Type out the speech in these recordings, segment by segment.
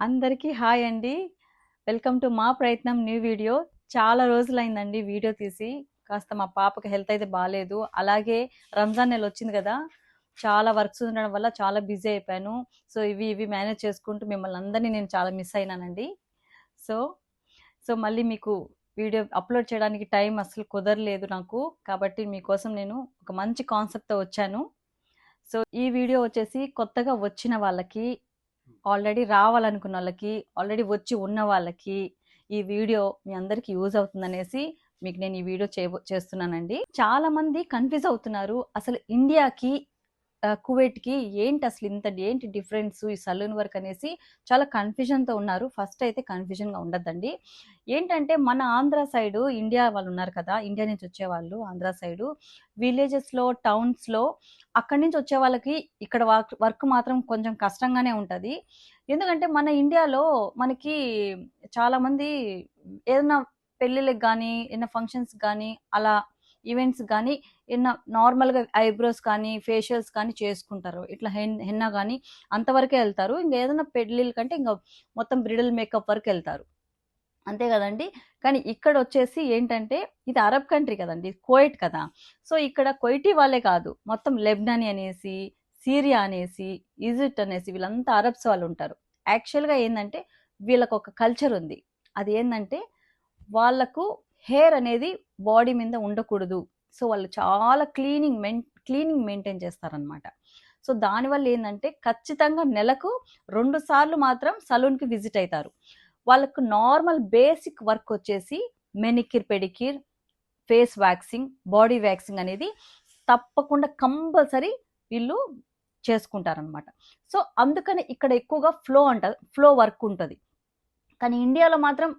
అందరికీ హాయ్ అండి. Welcome to మా ప్రయత్నం న్యూ వీడియో. చాలా రోజులైందండి వీడియో తీసి. కాస్త మా పాపకి హెల్త్ అయితే బాగాలేదు. అలాగే రంజాన్ నెల వచ్చింది కదా, చాలా వర్క్స్ ఉండడం వల్ల చాలా బిజీ అయిపోయాను. సో ఇవి మేనేజ్ చేసుకుంటూ మిమ్మల్ని అందరినీ నేను చాలా మిస్ అయినానండి. సో సో మళ్ళీ మీకు వీడియో అప్లోడ్ చేయడానికి టైం అసలు కుదరలేదు నాకు. కాబట్టి మీకోసం నేను ఒక మంచి కాన్సెప్ట్తో వచ్చాను. సో ఈ వీడియో వచ్చేసి కొత్తగా వచ్చిన వాళ్ళకి, ఆల్రెడీ రావాలనుకున్న వాళ్ళకి, ఆల్రెడీ వచ్చి ఉన్న వాళ్ళకి ఈ వీడియో మీ అందరికి యూజ్ అవుతుందనేసి మీకు నేను ఈ వీడియో చేస్తున్నానండి. చాలా మంది కన్ఫ్యూజ్ అవుతున్నారు, అసలు ఇండియాకి కువైట్కి ఏంటి అసలు ఏంటి డిఫరెన్స్ ఈ సలూన్ వర్క్ అనేసి చాలా కన్ఫ్యూజన్తో ఉన్నారు. ఫస్ట్ అయితే కన్ఫ్యూజన్గా ఉండద్దండి. ఏంటంటే మన ఆంధ్ర సైడు ఇండియా వాళ్ళు ఉన్నారు కదా, ఇండియా నుంచి వచ్చేవాళ్ళు ఆంధ్ర సైడు విలేజెస్లో, టౌన్స్లో అక్కడి నుంచి వచ్చే వాళ్ళకి ఇక్కడ వర్క్ మాత్రం కొంచెం కష్టంగానే ఉంటుంది. ఎందుకంటే మన ఇండియాలో మనకి చాలామంది ఏదైనా పెళ్ళిళ్ళకి కానీ, ఏదైనా ఫంక్షన్స్ కానీ, అలా ఈవెంట్స్ కానీ, ఏదైనా నార్మల్గా ఐబ్రోస్ కానీ, ఫేషియల్స్ కానీ చేసుకుంటారు. ఇట్లా హెన్నా కానీ అంతవరకే వెళ్తారు. ఇంకా ఏదైనా పెళ్ళిళ్ళ కంటే ఇంకా మొత్తం బ్రిడల్ మేకప్ వరకు వెళ్తారు, అంతే కదండి. కానీ ఇక్కడ వచ్చేసి ఏంటంటే ఇది అరబ్ కంట్రీ కదండి, కువైట్ కదా. సో ఇక్కడ కువైటీ వాళ్ళే కాదు, మొత్తం లెబనానీ అనేసి, సిరియా అనేసి, ఈజిప్ట్ అనేసి వీళ్ళంతా అరబ్స్ వాళ్ళు ఉంటారు. యాక్చువల్గా ఏంటంటే వీళ్ళకు ఒక కల్చర్ ఉంది. అది ఏంటంటే వాళ్ళకు హెయిర్ అనేది బాడీ మీద ఉండకూడదు. సో వాళ్ళు చాలా క్లీనింగ్ మెయింటైన్ చేస్తారనమాట. సో దానివల్ల ఏంటంటే ఖచ్చితంగా నెలకు 2 సార్లు మాత్రం సలూన్కి విజిట్ అవుతారు. వాళ్ళకు నార్మల్ బేసిక్ వర్క్ వచ్చేసి manicure, pedicure, face waxing, body waxing అనేది తప్పకుండా కంపల్సరీ వీళ్ళు చేసుకుంటారనమాట. సో అందుకని ఇక్కడ ఎక్కువగా ఫ్లో వర్క్ ఉంటుంది. కానీ ఇండియాలో మాత్రం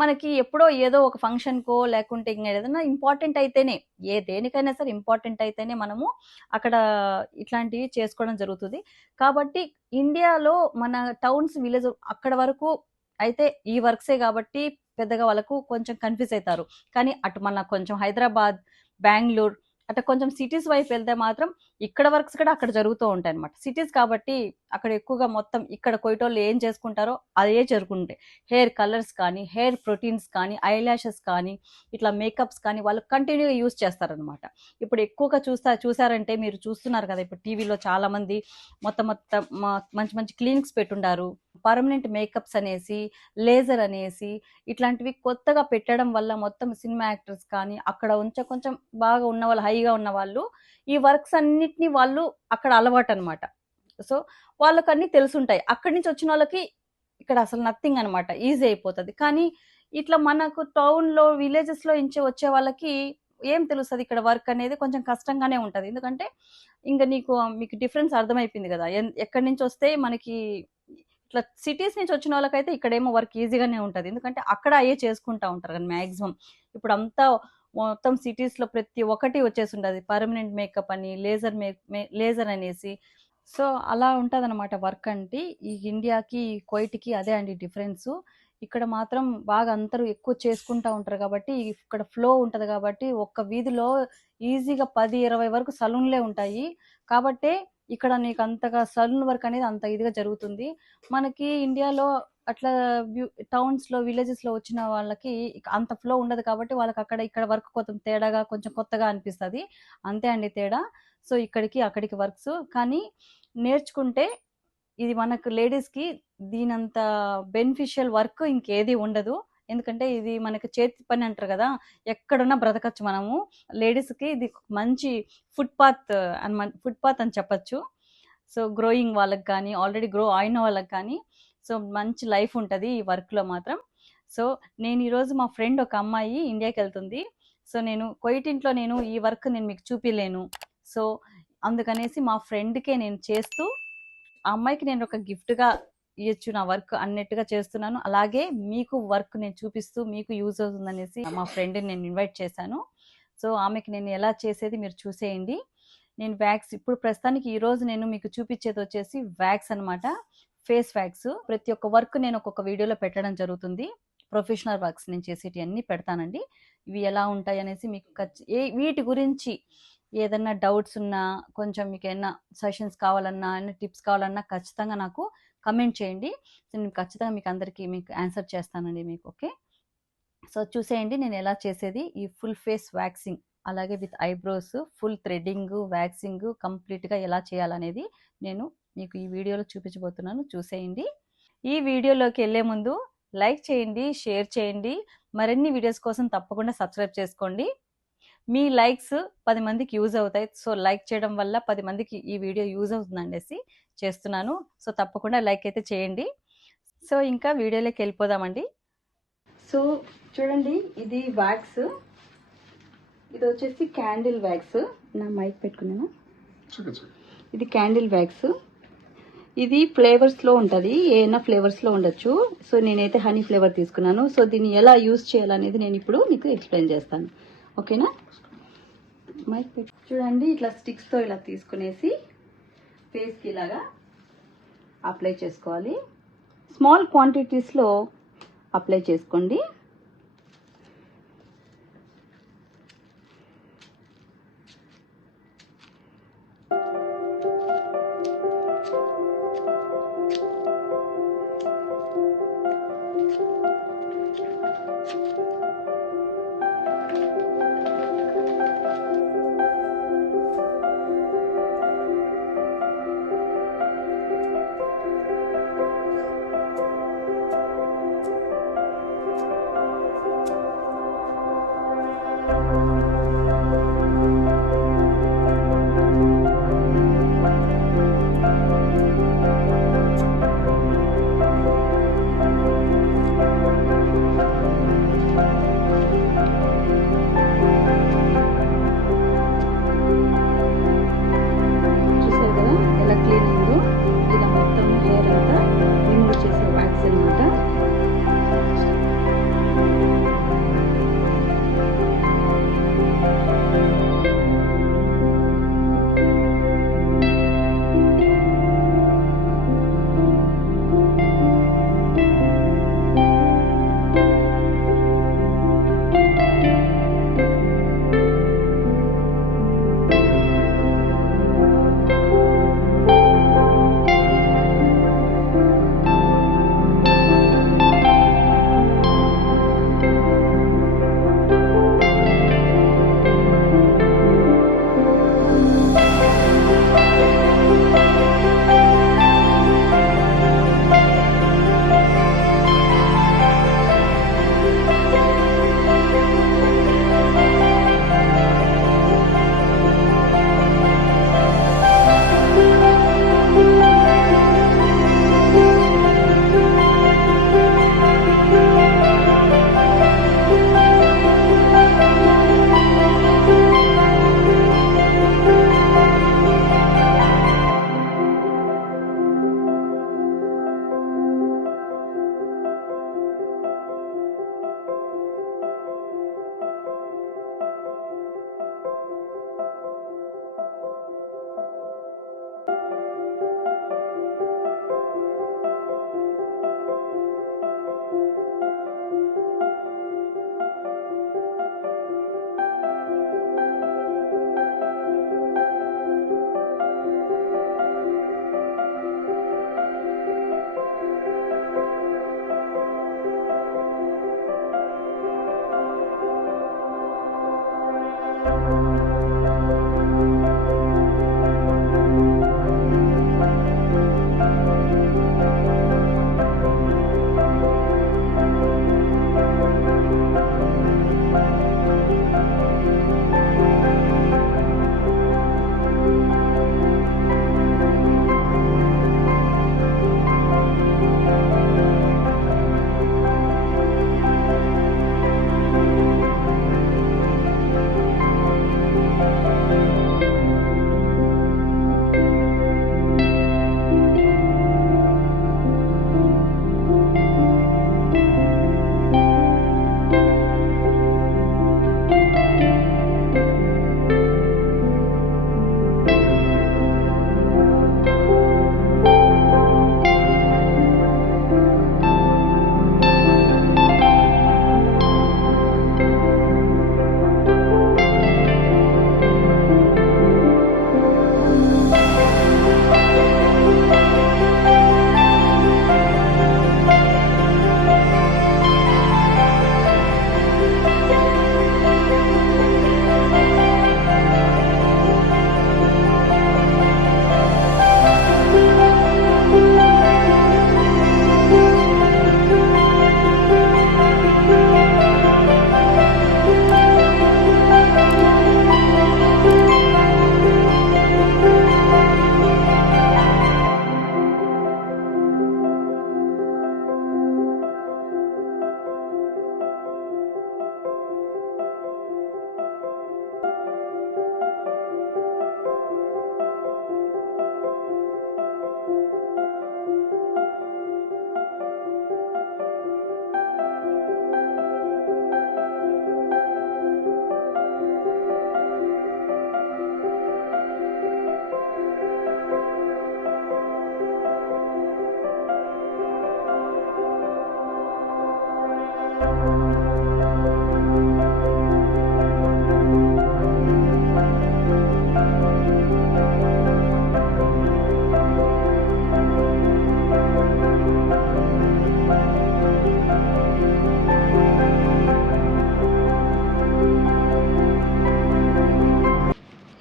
మనకి ఎప్పుడో ఏదో ఒక ఫంక్షన్కో లేకుంటే ఇంకా ఏదైనా ఇంపార్టెంట్ అయితేనే, దేనికైనా సరే ఇంపార్టెంట్ అయితేనే మనము అక్కడ ఇట్లాంటివి చేసుకోవడం జరుగుతుంది. కాబట్టి ఇండియాలో మన టౌన్స్, విలేజ్ అక్కడ వరకు అయితే ఈ వర్క్సే కాబట్టి పెద్దగా వాళ్ళకు కొంచెం కన్ఫ్యూజ్ అవుతారు. కానీ అటు మన కొంచెం హైదరాబాద్, బెంగళూరు అట్లా కొంచెం సిటీస్ వైపు వెళ్తే మాత్రం ఇక్కడ వర్క్స్ కూడా అక్కడ జరుగుతూ ఉంటాయి అనమాట. సిటీస్ కాబట్టి అక్కడ ఎక్కువగా మొత్తం ఇక్కడ కొయ్యటోళ్ళు ఏం చేసుకుంటారో అదే జరుగుతుంటాయి. హెయిర్ కలర్స్ కానీ, హెయిర్ ప్రోటీన్స్ కానీ, ఐ ల్యాషెస్ కానీ, ఇట్లా మేకప్స్ కానీ వాళ్ళు కంటిన్యూగా యూజ్ చేస్తారనమాట. ఇప్పుడు ఎక్కువగా చూసారంటే మీరు చూస్తున్నారు కదా, ఇప్పుడు టీవీలో చాలా మంది మొత్తం మంచి మంచి క్లినిక్స్ పెట్టుండారు. పర్మనెంట్ మేకప్స్ అనేసి, లేజర్ అనేసి ఇట్లాంటివి కొత్తగా పెట్టడం వల్ల మొత్తం సినిమా యాక్టర్స్ కానీ అక్కడ కొంచెం బాగా ఉన్న వాళ్ళు, హైగా ఉన్న వాళ్ళు ఈ వర్క్స్ అన్నిటినీ వాళ్ళు అక్కడ అలవాటు అనమాట. సో వాళ్ళకి అన్ని తెలుసుంటాయి. అక్కడి నుంచి వచ్చిన వాళ్ళకి ఇక్కడ అసలు నథింగ్ అనమాట, ఈజీ అయిపోతుంది. కానీ ఇట్లా మనకు టౌన్లో, విలేజెస్లో నుంచి వచ్చే వాళ్ళకి ఏం తెలుస్తుంది, ఇక్కడ వర్క్ అనేది కొంచెం కష్టంగానే ఉంటుంది. ఎందుకంటే ఇంకా మీకు డిఫరెన్స్ అర్థమైపోయింది కదా, ఎక్కడి నుంచి వస్తే మనకి. ఇట్లా సిటీస్ నుంచి వచ్చిన వాళ్ళకైతే ఇక్కడేమో వర్క్ ఈజీగానే ఉంటుంది, ఎందుకంటే అక్కడ అయ్యే చేసుకుంటా ఉంటారు. కానీ మ్యాక్సిమం ఇప్పుడు అంతా మొత్తం సిటీస్లో ప్రతి ఒక్కటి వచ్చేసి ఉంటుంది, పర్మనెంట్ మేకప్ అని, లేజర్ అనేసి. సో అలా ఉంటుంది అనమాట వర్క్ అంటే. ఈ ఇండియాకి, కువైట్కి అదే అండి డిఫరెన్సు. ఇక్కడ మాత్రం బాగా అందరూ ఎక్కువ చేసుకుంటూ ఉంటారు కాబట్టి ఇక్కడ ఫ్లో ఉంటుంది. కాబట్టి ఒక్క వీధిలో ఈజీగా 10-20 వరకు సలూన్లే ఉంటాయి. కాబట్టే ఇక్కడ నీకు అంతగా సలూన్ వర్క్ అనేది అంత ఇదిగా జరుగుతుంది. మనకి ఇండియాలో అట్లా టౌన్స్లో, విలేజెస్లో వచ్చిన వాళ్ళకి అంత ఫ్లో ఉండదు కాబట్టి వాళ్ళకి ఇక్కడ వర్క్ కొంచెం తేడాగా, కొంచెం కొత్తగా అనిపిస్తుంది. అంతే అండి తేడా. సో ఇక్కడికి అక్కడికి వర్క్స్ కానీ నేర్చుకుంటే ఇది మనకు లేడీస్కి దీనంత బెనిఫిషియల్ వర్క్ ఇంకేది ఉండదు. ఎందుకంటే ఇది మనకి చేతి పని అంటారు కదా, ఎక్కడున్నా బ్రతకచ్చు మనము. లేడీస్కి ఇది మంచి ఫుట్పాత్ అని చెప్పచ్చు. సో గ్రోయింగ్ వాళ్ళకి కానీ, ఆల్రెడీ గ్రో అయిన వాళ్ళకి కానీ సో మంచి లైఫ్ ఉంటుంది ఈ వర్క్లో మాత్రం. సో నేను ఈరోజు మా ఫ్రెండ్ ఒక అమ్మాయి ఇండియాకి వెళ్తుంది. సో నేను కువైట్లో నేను ఈ వర్క్ నేను మీకు చూపిలేను. సో అందుకనేసి మా ఫ్రెండ్కే నేను చేస్తూ ఆ అమ్మాయికి నేను ఒక గిఫ్ట్గా ఇవ్వచ్చు నా వర్క్ అన్నట్టుగా చేస్తున్నాను. అలాగే మీకు వర్క్ నేను చూపిస్తూ మీకు యూజ్ అవుతుందనేసి మా ఫ్రెండ్ని నేను ఇన్వైట్ చేశాను. సో ఆమెకి నేను ఎలా చేసేది మీరు చూసేయండి. నేను వ్యాక్స్ ఇప్పుడు ప్రస్తుతానికి ఈరోజు నేను మీకు చూపించేది వచ్చేసి వ్యాక్స్ అనమాట, ఫేస్ వ్యాక్స్. ప్రతి ఒక్క వర్క్ నేను ఒక్కొక్క వీడియోలో పెట్టడం జరుగుతుంది. ప్రొఫెషనల్ వర్క్స్ నేను చేసేటి అన్నీ పెడతానండి. ఇవి ఎలా ఉంటాయి అనేసి మీకు వీటి గురించి ఏదన్నా డౌట్స్ ఉన్నా, కొంచెం మీకు ఏమన్నా సజెషన్స్ కావాలన్నా, ఏమైనా టిప్స్ కావాలన్నా ఖచ్చితంగా నాకు కమెంట్ చేయండి. సో నేను ఖచ్చితంగా మీకు అందరికీ మీకు ఆన్సర్ చేస్తానండి మీకు. ఓకే, సో చూసేయండి నేను ఎలా చేసేది. ఈ ఫుల్ ఫేస్ వ్యాక్సింగ్ అలాగే with eyebrows full threading waxing కంప్లీట్గా ఎలా చేయాలనేది నేను మీకు ఈ వీడియోలో చూపించబోతున్నాను. చూసేయండి. ఈ వీడియోలోకి వెళ్ళే ముందు లైక్ చేయండి, షేర్ చేయండి. మరిన్ని వీడియోస్ కోసం తప్పకుండా సబ్స్క్రైబ్ చేసుకోండి. మీ లైక్స్ 10 మందికి యూజ్ అవుతాయి. సో లైక్ చేయడం వల్ల 10 మందికి ఈ వీడియో యూజ్ అవుతుందనేసి చేస్తున్నాను. సో తప్పకుండా లైక్ అయితే చేయండి. సో ఇంకా వీడియోలోకి వెళ్ళిపోదామండి. సో చూడండి, ఇది వ్యాక్స్, ఇది వచ్చేసి క్యాండిల్ వ్యాక్స్. నా మైక్ పెట్టుకున్నాను. ఇది క్యాండిల్ వ్యాక్స్. ఇది ఫ్లేవర్స్లో ఉంటుంది, ఏమైనా ఫ్లేవర్స్లో ఉండొచ్చు. సో నేనైతే హనీ ఫ్లేవర్ తీసుకున్నాను. సో దీన్ని ఎలా యూజ్ చేయాలనేది నేను ఇప్పుడు మీకు ఎక్స్ప్లెయిన్ చేస్తాను. ఓకేనా? మైక్ పెట్టు. చూడండి, ఇట్లా స్టిక్స్తో ఇలా తీసుకునేసి ఫేస్కి ఇలాగా అప్లై చేసుకోవాలి. స్మాల్ క్వాంటిటీస్లో అప్లై చేసుకోండి.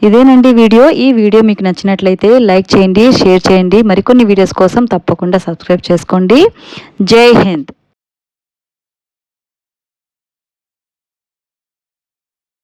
ఇదేనండి వీడియో. ఈ వీడియో మీకు నచ్చినట్లయితే లైక్ చేయండి, షేర్ చేయండి. మరికొన్ని వీడియోస్ కోసం తప్పకుండా సబ్స్క్రైబ్ చేసుకోండి. జై హింద్.